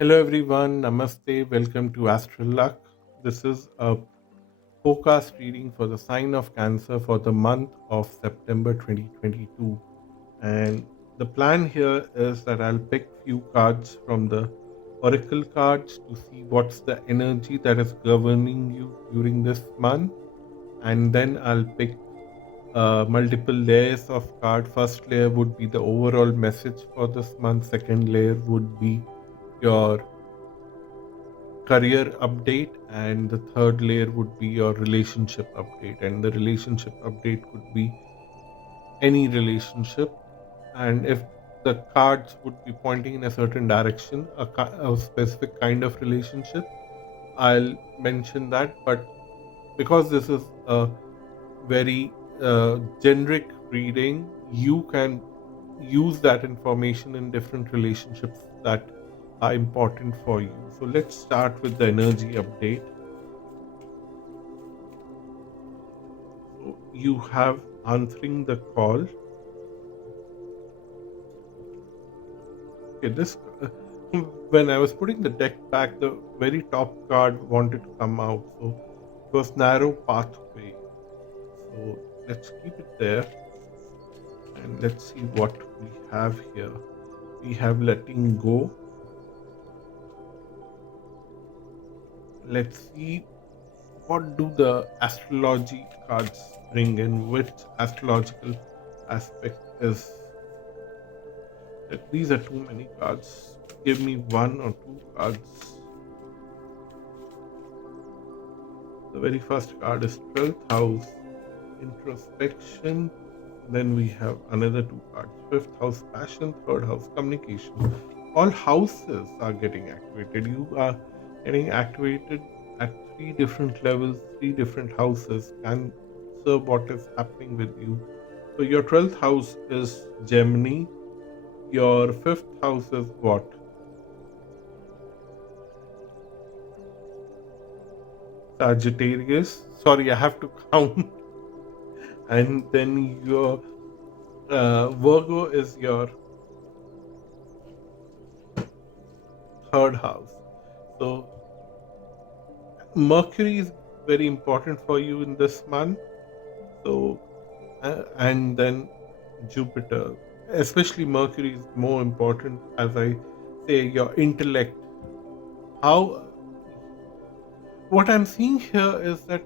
Hello everyone, Namaste, welcome to Astral. This is a forecast reading for the sign of Cancer for the month of September 2022. And the plan here is that I'll pick few cards from the oracle cards to see what's the energy that is governing you during this month, and then I'll pick multiple layers of card. First layer would be the overall message for this month. Second layer would be your career update, and the third layer would be your relationship update, and the relationship update could be any relationship. And if the cards would be pointing in a certain direction, a specific kind of relationship, I'll mention that. But because this is a very generic reading, you can use that information in different relationships that are important for you. So let's start with the energy update. So you have answering the call. Okay, this when I was putting the deck back, the very top card wanted to come out. So it was narrow pathway. So let's keep it there and let's see what we have here. We have letting go. Let's see what do the astrology cards bring in, which astrological aspect is. These are too many cards. Give me one or two cards. The very first card is 12th house, introspection. Then we have another two cards, 5th house, passion, 3rd house, communication. All houses are getting activated. You are getting activated at three different levels, three different houses. Answer what is happening with you. So your 12th house is Gemini. Your 5th house is what? Sagittarius. Sorry, I have to count. And then your Virgo is your 3rd house. So Mercury is very important for you in this month. So and then Jupiter, especially Mercury is more important, as I say, your intellect. How what I'm seeing here is that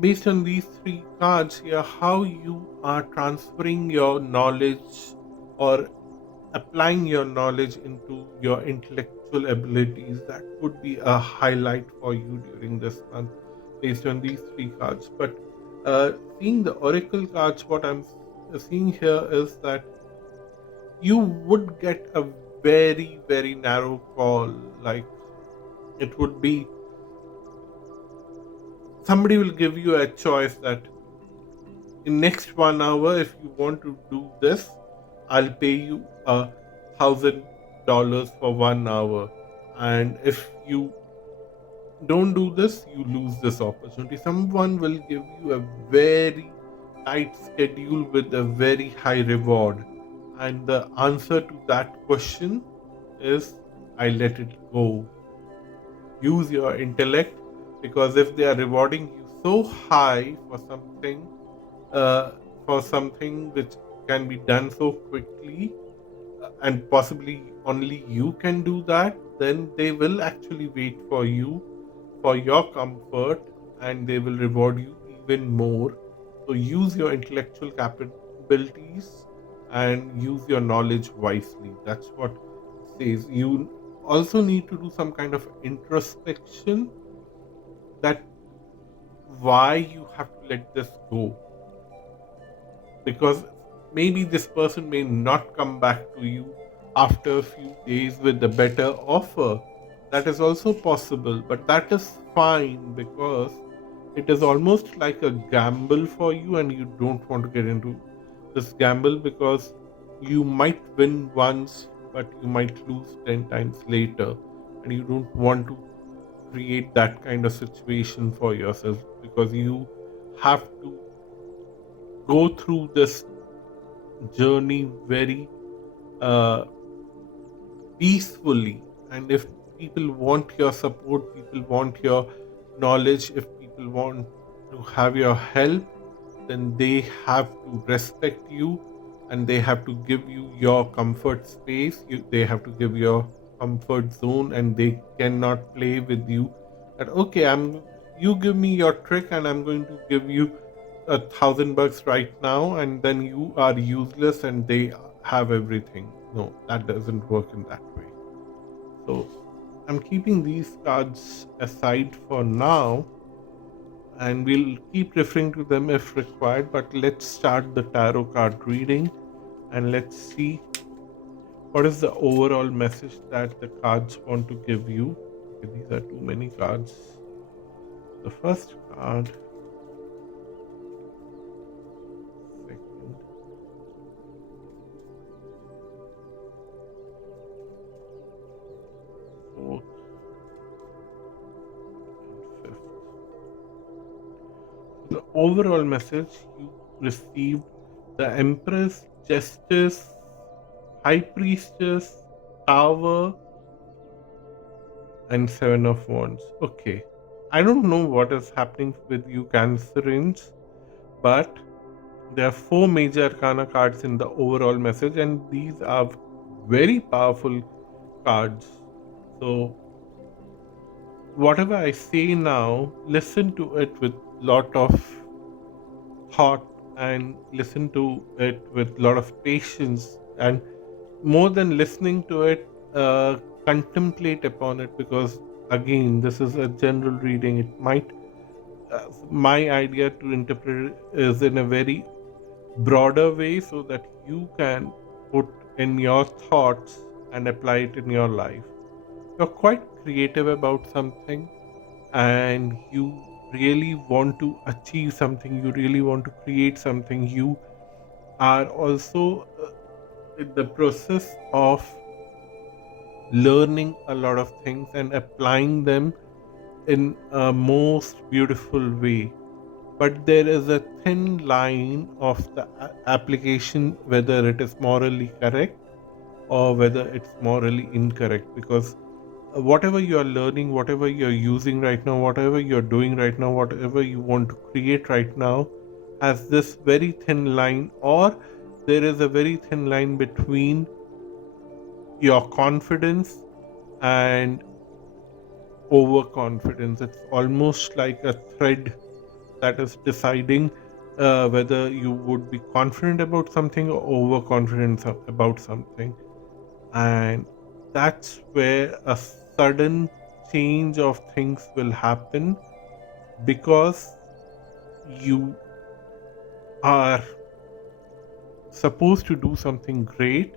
based on these three cards here, how you are transferring your knowledge or applying your knowledge into your intellectual abilities, that would be a highlight for you during this month based on these three cards. But seeing the oracle cards, what I'm seeing here is that you would get a very narrow call. Like, it would be somebody will give you a choice that in next 1 hour, if you want to do this, I'll pay you $1,000 for 1 hour, and if you don't do this, you lose this opportunity. Someone will give you a very tight schedule with a very high reward, and the answer to that question is, I let it go. Use your intellect, because if they are rewarding you so high uh, for something which can be done so quickly, and possibly only you can do that, then they will actually wait for you for your comfort, and they will reward you even more. So use your intellectual capabilities and use your knowledge wisely. That's what it says. You also need to do some kind of introspection, that why you have to let this go, because maybe this person may not come back to you after a few days with a better offer. That is also possible, but that is fine, because it is almost like a gamble for you, and you don't want to get into this gamble, because you might win once, but you might lose 10 times later, and you don't want to create that kind of situation for yourself, because you have to go through this journey very uh, peacefully. And if people want your support, people want your knowledge, if people want to have your help, then they have to respect you and they have to give you your comfort space. They have to give your comfort zone, and they cannot play with you that, okay, you give me your trick and I'm going to give you $1,000 right now, and then you are useless and they have everything. No, that doesn't work in that way. So I'm keeping these cards aside for now, and we'll keep referring to them if required. But let's start the tarot card reading and let's see what is the overall message that the cards want to give you. Okay, these are too many cards. The first card, second, fourth, and fifth. The overall message you received: the Empress, Justice, High Priestess, Tower, and Seven of Wands. Okay. I don't know what is happening with you, Cancerians, but there are four major arcana cards in the overall message, and these are very powerful cards. So, whatever I say now, listen to it with lot of thought and listen to it with lot of patience, and more than listening to it, contemplate upon it, because again, this is a general reading. It might my idea to interpret it is in a very broader way so that you can put in your thoughts and apply it in your life. You're quite creative about something, and you really want to achieve something, you really want to create something. You are also in the process of learning a lot of things and applying them in a most beautiful way. But there is a thin line of the application, whether it is morally correct or whether it's morally incorrect, because whatever you are learning, whatever you're using right now, whatever you're doing right now, whatever you want to create right now, has this very thin line, or there is a very thin line between your confidence and overconfidence. It's almost like a thread that is deciding whether you would be confident about something or overconfident about something. And that's where a sudden change of things will happen, because you are supposed to do something great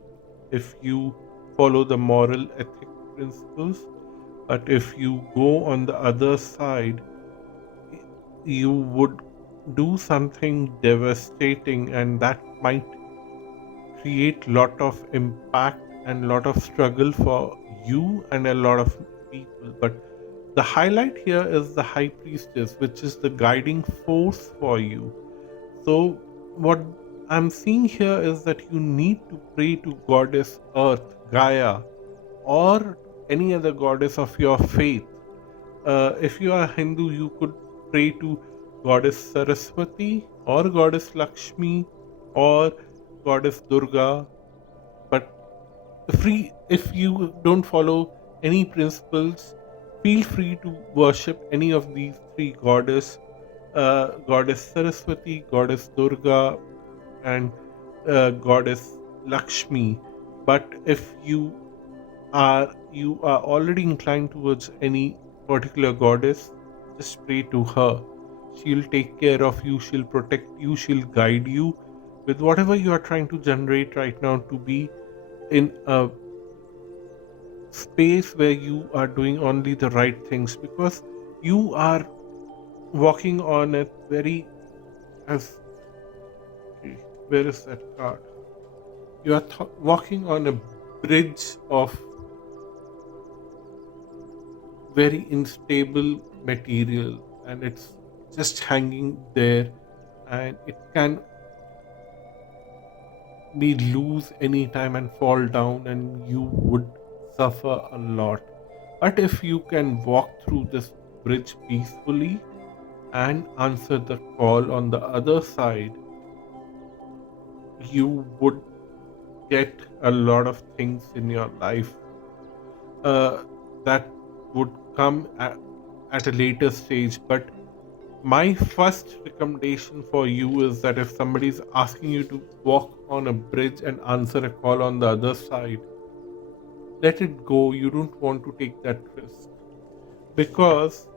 if you follow the moral ethic principles. But if you go on the other side, you would do something devastating, and that might create lot of impact and lot of struggle for you and a lot of people. But the highlight here is the High Priestess, which is the guiding force for you. So what I'm seeing here is that you need to pray to Goddess Earth, Gaia, or any other goddess of your faith. If you are Hindu, you could pray to Goddess Saraswati or Goddess Lakshmi or Goddess Durga. But free, if you don't follow any principles, feel free to worship any of these three goddess, Goddess Saraswati, Goddess Durga, and Goddess Lakshmi. But if you are already inclined towards any particular goddess, just pray to her. She'll take care of you, she'll protect you, she'll guide you with whatever you are trying to generate right now, to be in a space where you are doing only the right things, because you are walking on a very, as okay, where is that card? You are walking on a bridge of very unstable material, and it's just hanging there, and it can be loose anytime and fall down, and you would suffer a lot. But if you can walk through this bridge peacefully and answer the call on the other side, you would get a lot of things in your life that would come at a later stage. But my first recommendation for you is that if somebody's asking you to walk on a bridge and answer a call on the other side, let it go. You don't want to take that risk because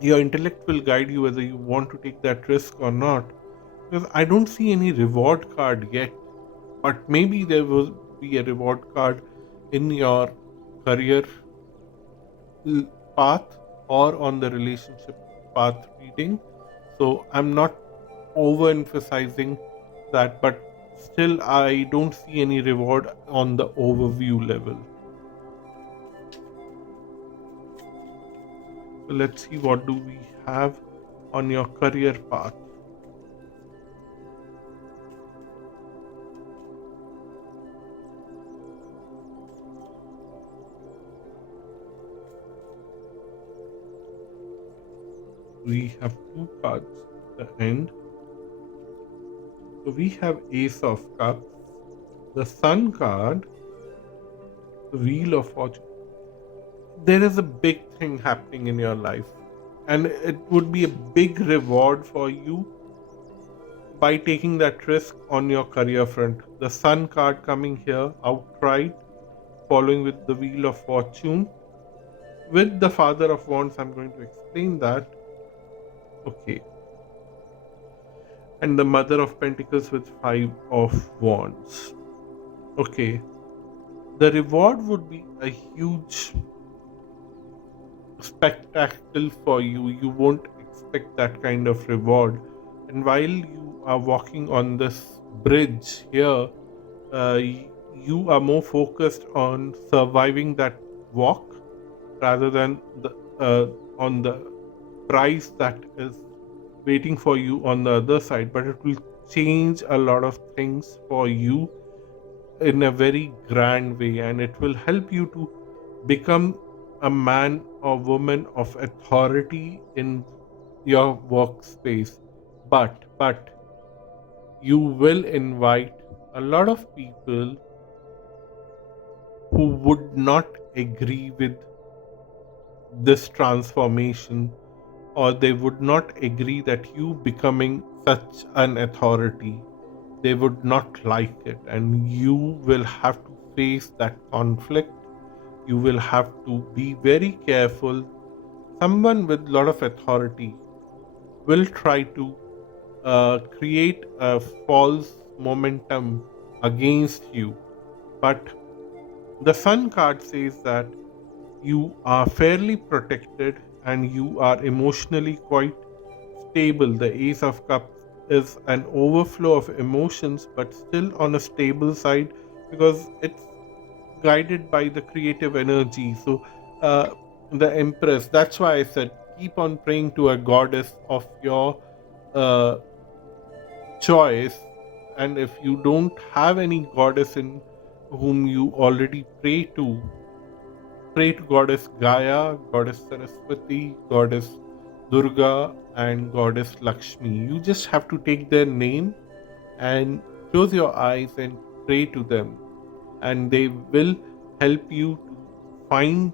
your intellect will guide you whether you want to take that risk or not. Because I don't see any reward card yet, but maybe there will be a reward card in your career path or on the relationship path reading. So I'm not overemphasizing that, but still, I don't see any reward on the overview level. So let's see what do we have on your career path. We have two cards at the end. So we have Ace of Cups, the Sun card, the Wheel of Fortune. There is a big thing happening in your life, and it would be a big reward for you by taking that risk on your career front. The Sun card coming here outright, following with the Wheel of Fortune. With the Father of Wands, I'm going to explain that. Okay. And the Mother of Pentacles with Five of Wands. Okay. The reward would be a huge spectacle for you. You won't expect that kind of reward. And while you are walking on this bridge here, you are more focused on surviving that walk rather than the on the prize that is waiting for you on the other side. But it will change a lot of things for you in a very grand way, and it will help you to become a man or woman of authority in your workspace. But you will invite a lot of people who would not agree with this transformation, or they would not agree that you becoming such an authority. They would not like it, and you will have to face that conflict. You will have to be very careful. Someone with a lot of authority will try to create a false momentum against you. But the Sun card says that you are fairly protected and you are emotionally quite stable. The Ace of Cups is an overflow of emotions, but still on a stable side because it's guided by the creative energy. So, the Empress, that's why I said keep on praying to a goddess of your uh, choice. And if you don't have any goddess in whom you already pray to goddess Gaia, goddess Saraswati, goddess Durga, and goddess Lakshmi. You just have to take their name and close your eyes and pray to them, and they will help you to find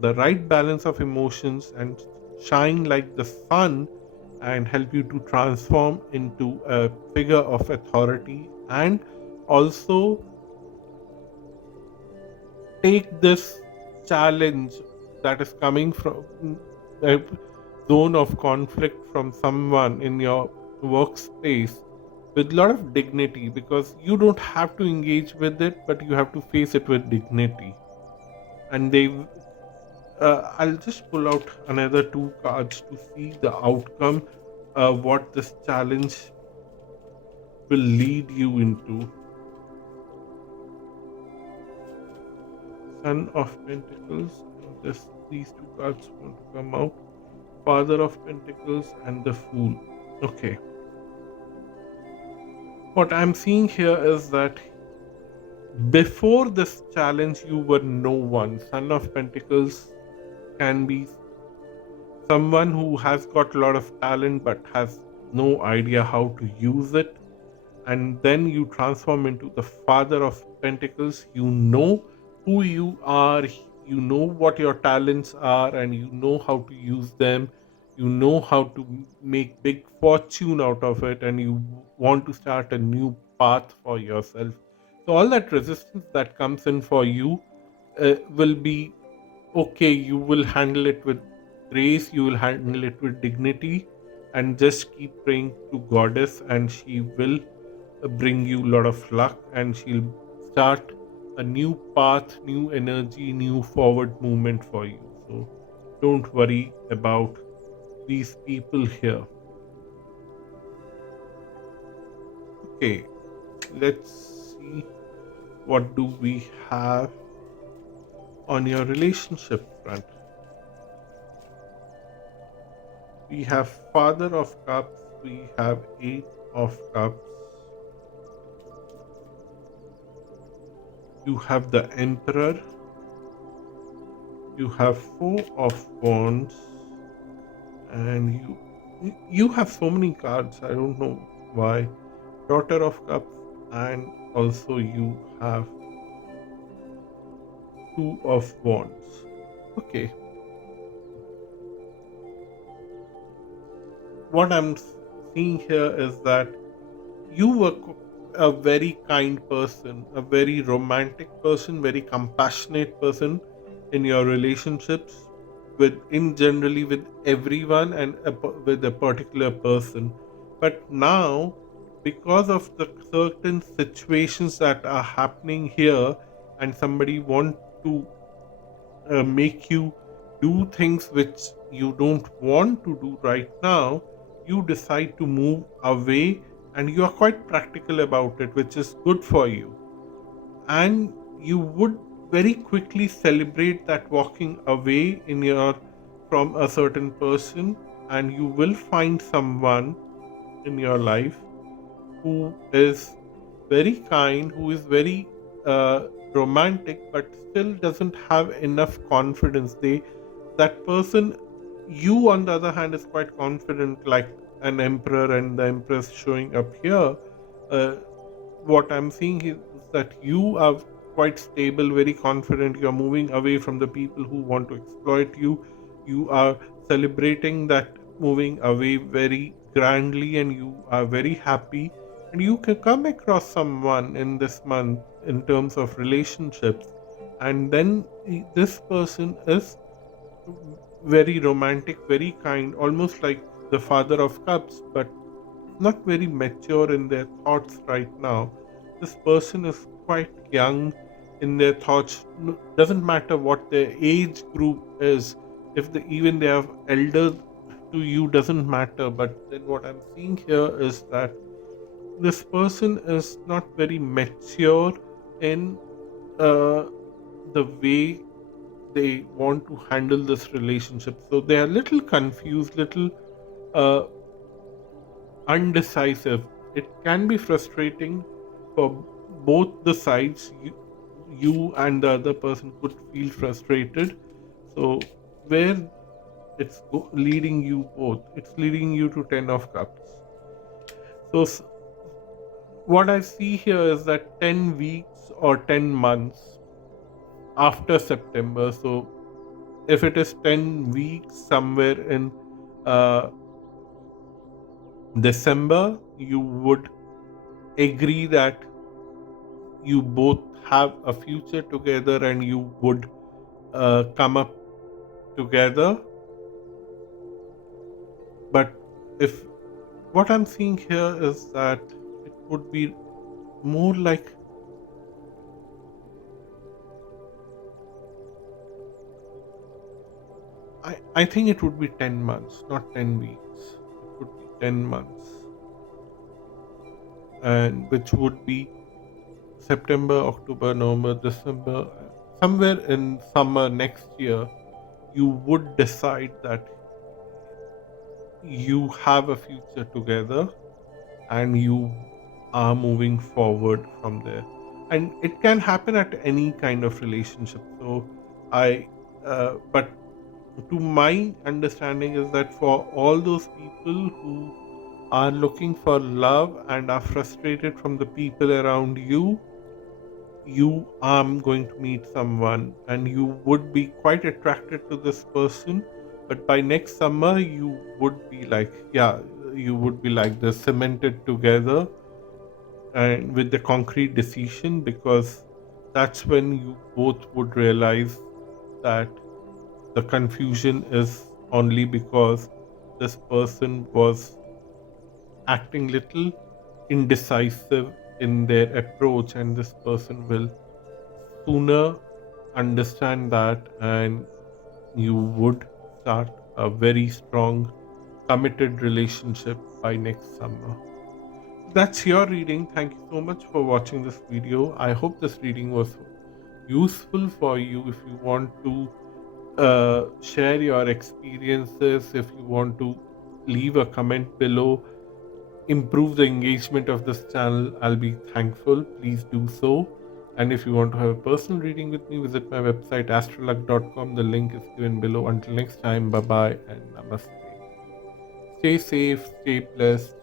the right balance of emotions and shine like the sun and help you to transform into a figure of authority, and also take this challenge that is coming from a zone of conflict from someone in your workspace with a lot of dignity, because you don't have to engage with it, but you have to face it with dignity. And I'll just pull out another two cards to see the outcome, what this challenge will lead you into. Son of Pentacles, and these two cards want to come out. Father of Pentacles and the Fool. Okay. What I'm seeing here is that Before this challenge, you were no one. Son of Pentacles can be someone who has got a lot of talent but has no idea how to use it, and then you transform into the Father of Pentacles. You know who you are, you know what your talents are, and you know how to use them. You know how to make big fortune out of it, and you want to start a new path for yourself. So, all that resistance that comes in for you will be okay. You will handle it with grace, you will handle it with dignity, and just keep praying to Goddess, and she will bring you a lot of luck, and she'll start a new path, new energy, new forward movement for you. So don't worry about these people here. Okay, let's see what do we have on your relationship front. We have Father of Cups, we have Eight of Cups, you have the Emperor, you have Four of Wands, and you have so many cards. I don't know why. Daughter of Cups, and also you have Two of Wands. Okay, what I'm seeing here is that you were a very kind person, a very romantic person, very compassionate person in your relationships with, in generally, with everyone, and with a particular person. But now, because of the certain situations that are happening here, and somebody want to make you do things which you don't want to do right now, you decide to move away, and you are quite practical about it, which is good for you. And you would very quickly celebrate that walking away in your from a certain person, and you will find someone in your life who is very kind, who is very romantic, but still doesn't have enough confidence. That person, you on the other hand, is quite confident, like an emperor and the empress showing up here. Uh, what I'm seeing is that you are quite stable, very confident. You're moving away from the people who want to exploit you. You are celebrating that moving away very grandly, and you are very happy. And you can come across someone in this month in terms of relationships, and then this person is very romantic, very kind, almost like the Father of Cups, but not very mature in their thoughts right now. This person is quite young in their thoughts. Doesn't matter what their age group is. If even they are elder to you, doesn't matter. But then what I'm seeing here is that this person is not very mature in uh, the way they want to handle this relationship. So they are little confused, little uh, undecisive. It can be frustrating for both the sides. You and the other person could feel frustrated. So, where it's leading you both, it's leading you to Ten of Cups. So, what I see here is that 10 weeks or 10 months after September. So, if it is 10 weeks somewhere in uh, December, you would agree that you both have a future together, and you would come up together. But if what I'm seeing here is that it would be more like, I think it would be 10 months, not 10 weeks. It would be 10 months, and which would be September, October, November, December, somewhere in summer next year. You would decide that you have a future together, and you are moving forward from there. and it can happen at any kind of relationship. So I but to my understanding is that for all those people who are looking for love and are frustrated from the people around you, you are going to meet someone and you would be quite attracted to this person. But by next summer, you would be like, yeah, you would be like this cemented together and with the concrete decision, because that's when you both would realize that the confusion is only because this person was acting little indecisive in their approach, and this person will sooner understand that, and you would start a very strong committed relationship by next summer. That's your reading. Thank you so much for watching this video. I hope this reading was useful for you. If you want to share your experiences, if you want to leave a comment below, improve the engagement of this channel, I'll be thankful. Please do so. And if you want to have a personal reading with me, visit my website astralluck.com. The link is given below. Until next time, bye bye and namaste. Stay safe, stay blessed.